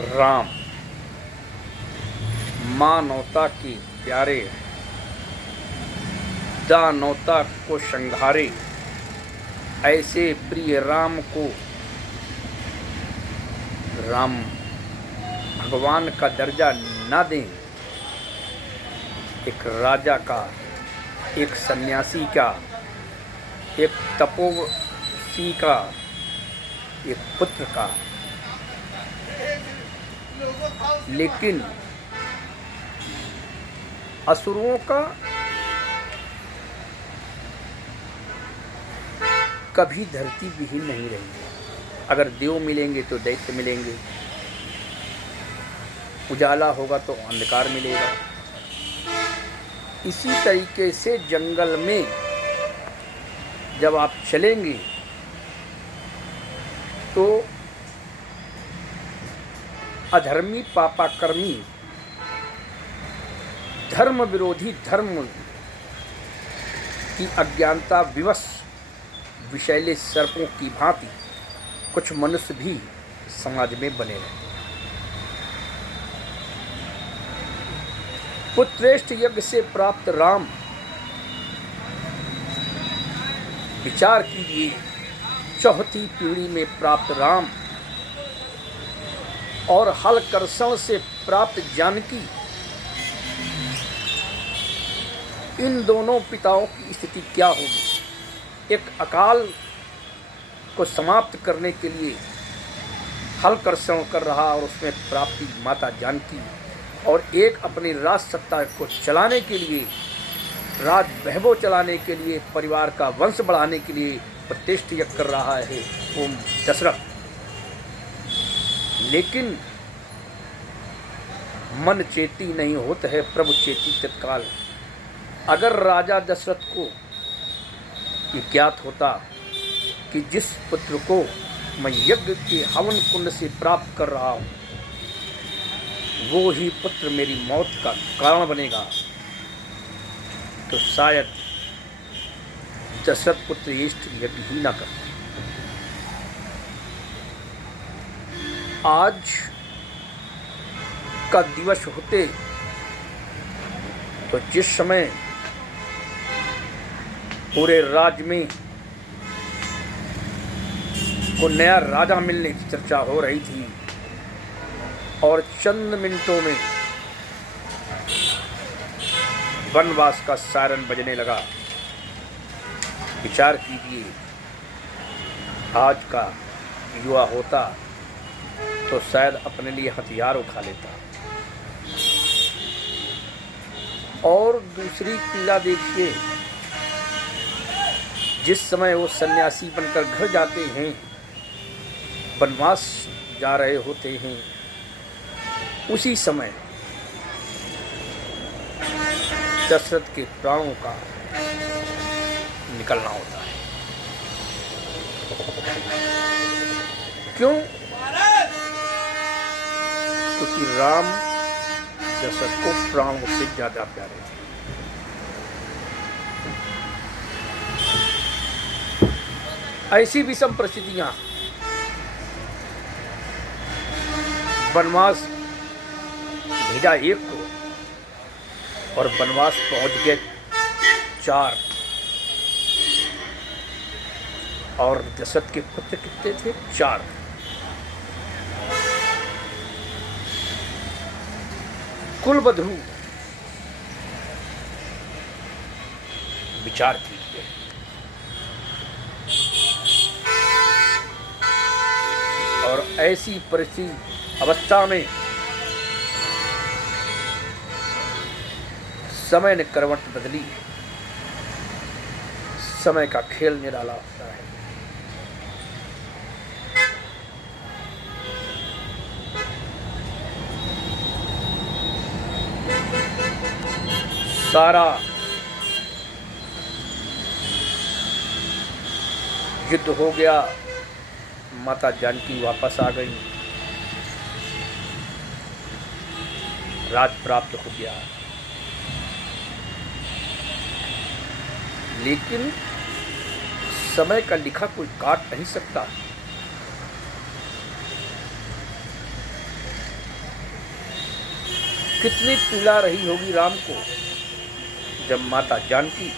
राम मानवता के प्यारे, दानवता को संघारे, ऐसे प्रिय राम को राम भगवान का दर्जा ना दें। एक राजा का, एक सन्यासी का, एक तपोसी का, एक पुत्र का, लेकिन असुरों का कभी धरती विहीन नहीं रहेगी। अगर देव मिलेंगे तो दैत्य मिलेंगे, उजाला होगा तो अंधकार मिलेगा। इसी तरीके से जंगल में जब आप चलेंगे तो अधर्मी पापाकर्मी धर्म विरोधी धर्म की अज्ञानता विवश विषैले सर्पों की भांति कुछ मनुष्य भी समाज में बने रहे। पुत्रेष्ठ यज्ञ से प्राप्त राम, विचार कीजिए, चौथी पीढ़ी में प्राप्त राम और हल कर्षण से प्राप्त जानकी, इन दोनों पिताओं की स्थिति क्या होगी। एक अकाल को समाप्त करने के लिए हल कर्षण कर रहा और उसमें प्राप्ति माता जानकी, और एक अपनी राज सत्ता को चलाने के लिए, राज वैभव चलाने के लिए, परिवार का वंश बढ़ाने के लिए प्रतिष्ठ यज्ञ कर रहा है ओम दशरथ। लेकिन मन चेती नहीं होता है, प्रभु चेती तत्काल। अगर राजा दशरथ को ज्ञात होता कि जिस पुत्र को मैं यज्ञ के हवन कुंड से प्राप्त कर रहा हूँ वो ही पुत्र मेरी मौत का कारण बनेगा, तो शायद दशरथ पुत्र इष्ट यज्ञ ही न करते। आज का दिवस होते तो जिस समय पूरे राज्य में को नया राजा मिलने की चर्चा हो रही थी और चंद मिनटों में वनवास का सायरन बजने लगा। विचार कीजिए, आज का युवा होता तो शायद अपने लिए हथियार उठा लेता। और दूसरी पीड़ा देखिए, जिस समय वो सन्यासी बनकर घर जाते हैं, वनवास जा रहे होते हैं, उसी समय दशरथ के प्राणों का निकलना होता है। क्यों? क्योंकि राम दशरथ को प्राणों से ज्यादा प्यारे थे। ऐसी विषम परिस्थितियां, वनवास भेजा एक को और वनवास पहुंच गए 4, और दशरथ के पुत्र कितने थे? 4। कुलबधु, विचार कीजिए। और ऐसी परिस्थिति अवस्था में समय ने करवट बदली। समय का खेल निराला होता है। सारा युद्ध हो गया, माता जानकी वापस आ गई, राज प्राप्त हो गया। लेकिन समय का लिखा कोई काट नहीं सकता। कितनी पीड़ा रही होगी राम को जब माता जानकी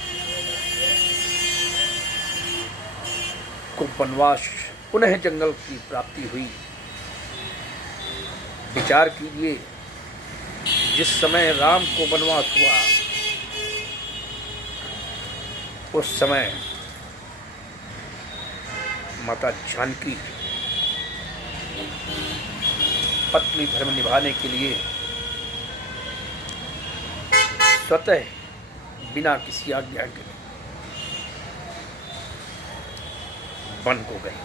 को वनवास पुनः जंगल की प्राप्ति हुई। विचार कीजिए, जिस समय राम को वनवास हुआ उस समय माता जानकी पत्नी धर्म निभाने के लिए स्वतः बिना किसी आज्ञा के वन को गई।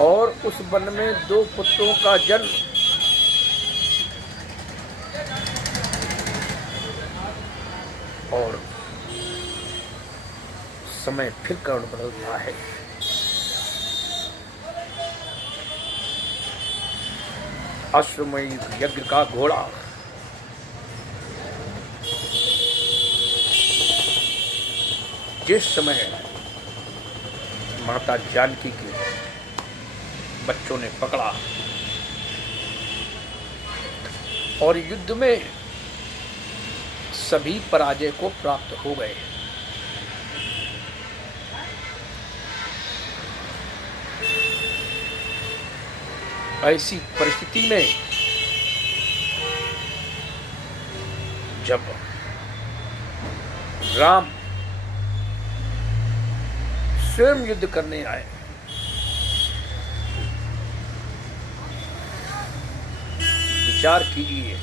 और उस वन में 2 पुत्रों का जन्म और समय फिर कर्ण बदल रहा है। अश्वमेध यज्ञ का घोड़ा जिस समय माता जानकी के बच्चों ने पकड़ा और युद्ध में सभी पराजय को प्राप्त हो गए। ऐसी परिस्थिति में जब राम स्वयं युद्ध करने आए, विचार कीजिए,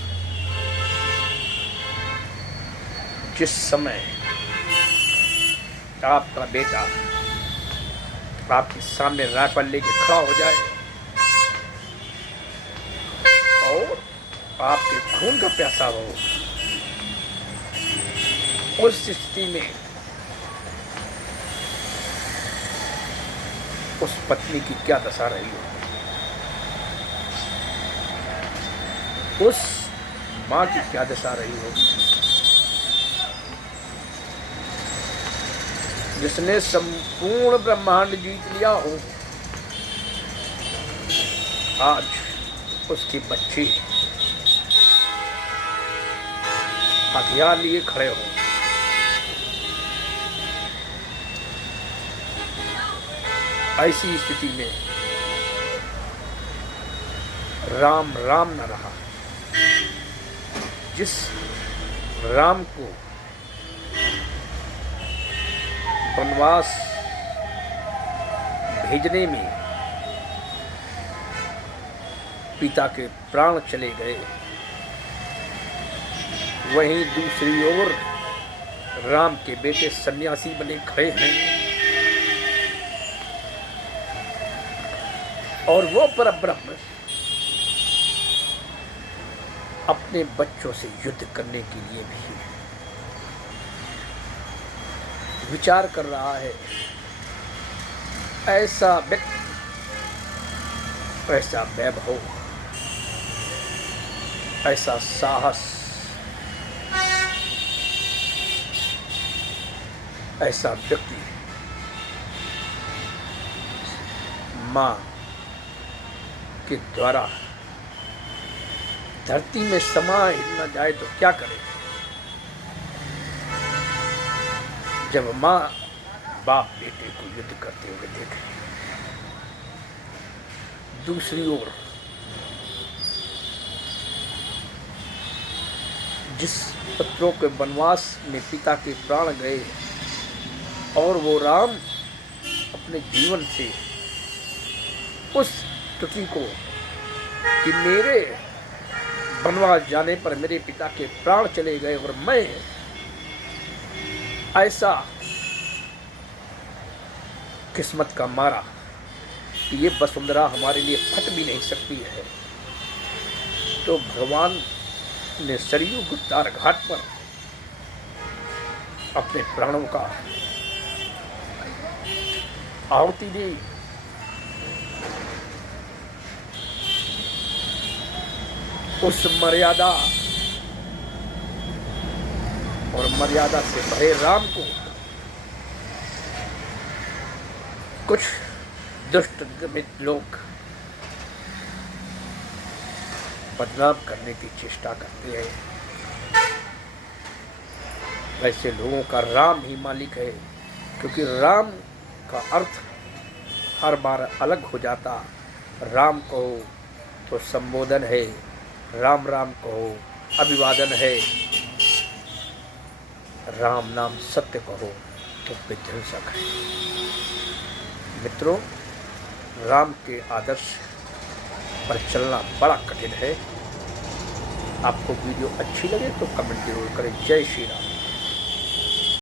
जिस समय आपका बेटा आपके सामने राइफल लेके खड़ा हो जाए और आपके खून का प्यासा हो, उस स्थिति में उस पत्नी की क्या दशा रही हो, उस मां की क्या दशा रही होगी जिसने संपूर्ण ब्रह्मांड जीत लिया हो। आज उसके बच्चे हथियार लिए खड़े हो। ऐसी स्थिति में राम राम न रहा। जिस राम को वनवास भेजने में पिता के प्राण चले गए, वहीं दूसरी ओर राम के बेटे सन्यासी बने खड़े हैं और वो परब्रह्म अपने बच्चों से युद्ध करने के लिए भी विचार कर रहा है। ऐसा व्यक्ति, ऐसा वैभव, ऐसा साहस, ऐसा व्यक्ति मां के द्वारा धरती में समा न जाए तो क्या करे। जब मां बाप बेटे को युद्ध करते हुए देखे, दूसरी ओर जिस पुत्रों के वनवास में पिता के प्राण गए और वो राम अपने जीवन से उस स्थिति को कि मेरे वनवास जाने पर मेरे पिता के प्राण चले गए और मैं ऐसा किस्मत का मारा कि ये वसुंधरा हमारे लिए फट भी नहीं सकती है, तो भगवान ने सरयू गुप्तार घाट पर अपने प्राणों का आहुति दी। उस मर्यादा और मर्यादा से भरे राम को कुछ दुष्ट लोग बदनाम करने की चेष्टा करते हैं। वैसे लोगों का राम ही मालिक है, क्योंकि राम का अर्थ हर बार अलग हो जाता। राम कहो तो संबोधन है, राम राम कहो अभिवादन है, राम नाम सत्य कहो तो विध्वंसक है। मित्रों, राम के आदर्श पर चलना बड़ा कठिन है। आपको वीडियो अच्छी लगे तो कमेंट जरूर करें। जय श्री राम।